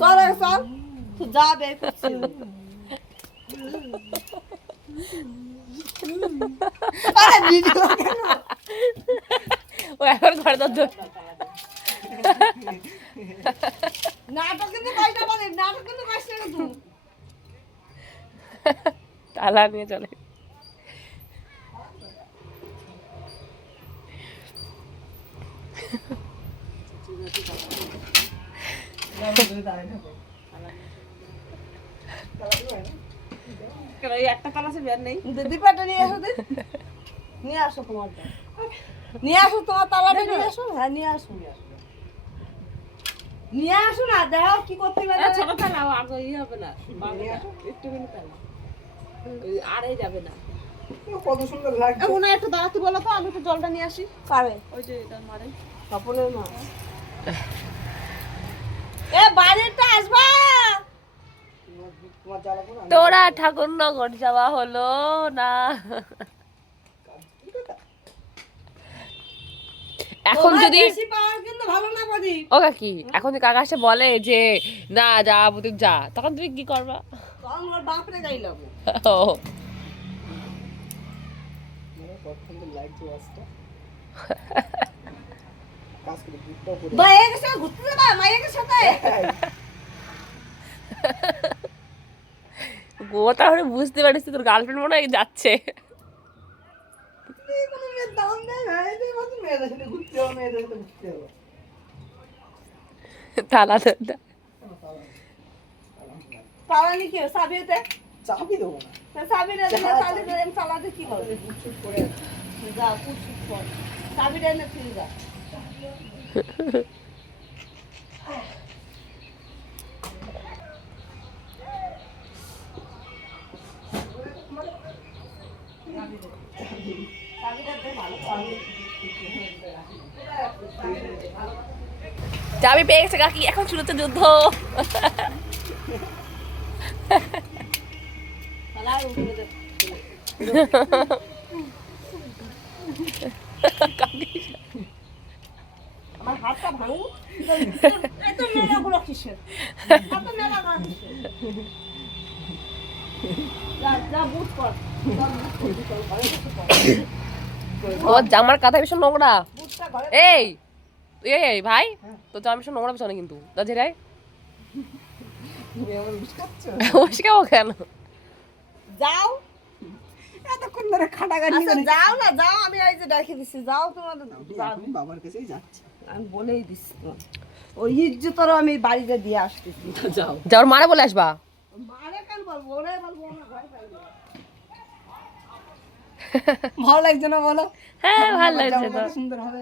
চল চল তুই যাবে ও এখন ঘরে তো নাটক কিন্তু কইস না বলে নাটক কিন্তু কইস না তুই তালা নিয়ে চলে একটা তালা আছে বের নেই দীপাটা নিয়ে আসো নিয়ে আসো তোমারটা নিয়ে আসো তোমার তালাটা নিয়ে আসো হ্যাঁ নিয়ে আসো নিয়ে আসো না দেখো কি করতে পারে ছোট তালা আগে ই হবে না একটুখানি তালা আরে যাবে না কত সুন্দর লাগছে ওনা একটু দাঁড়াতে বলো তো আমি একটু জলটা নিয়ে আসি পারে ওই যে এটা মারে স্বপনের মা এ বাড়িটা আসবা তোরা ঠাকুরনগর যাওয়া হলো না এখন যদি বেশি পাওয়ার কিন্তু ভালো না পারি ও কাকি এখন যদি কাকা এসে বলে যে না যা তুই যা তখন তুমি কি করবা তখন ওর বাপরে গাইলাম ও মায়ের সাথে ঘুরতে যাবা মায়ের সাথে গো তাহলে বুঝতে পারিস তোর গার্লফ্রেন্ড মনে হয় যাচ্ছে কোনো মেয়ের দাম দেয় না এই যে কত মেয়েদের সাথে ঘুরতে হবে মেয়েদের সাথে ঘুরতে হবে তালা তালানি কি সাবিতে চাবি দেবো না সাবিরে তালাতে কি করবে যা কুচুট কর সাবিরে না তুই যা চাবি পেয়ে গেছে কাকি এখন শুরু হচ্ছে যুদ্ধ আমার হাতটা ভাঙু এত মেলা গুলো কিসের এত মেলা গুলো কিসের যা যা বুট কর ও জামার কাঁথা ভীষণ নোংরা বুটটা ঘরে এই এই ভাই তো জামা ভীষণ নোংরা পিছনে কিন্তু দাজিরাই উস্কাবো কেন যাও এতক্ষণ ধরে খাটাখাটি আচ্ছা যাও না যাও আমি এই যে দেখে দিছি যাও তোমার বাবার কাছেই যাচ্ছে আমি বলেই দিছি তোমার ওই ইজ্জতর আমি বাড়িতে দিয়ে আসতেছি যাও যাওয়ার মারা বলে আসবা মারে কেন বলবো ওরে বলবো না ঘরে থাকবে ভালো লাগছে না বলো হ্যাঁ ভালো লাগছে তো সুন্দর হবে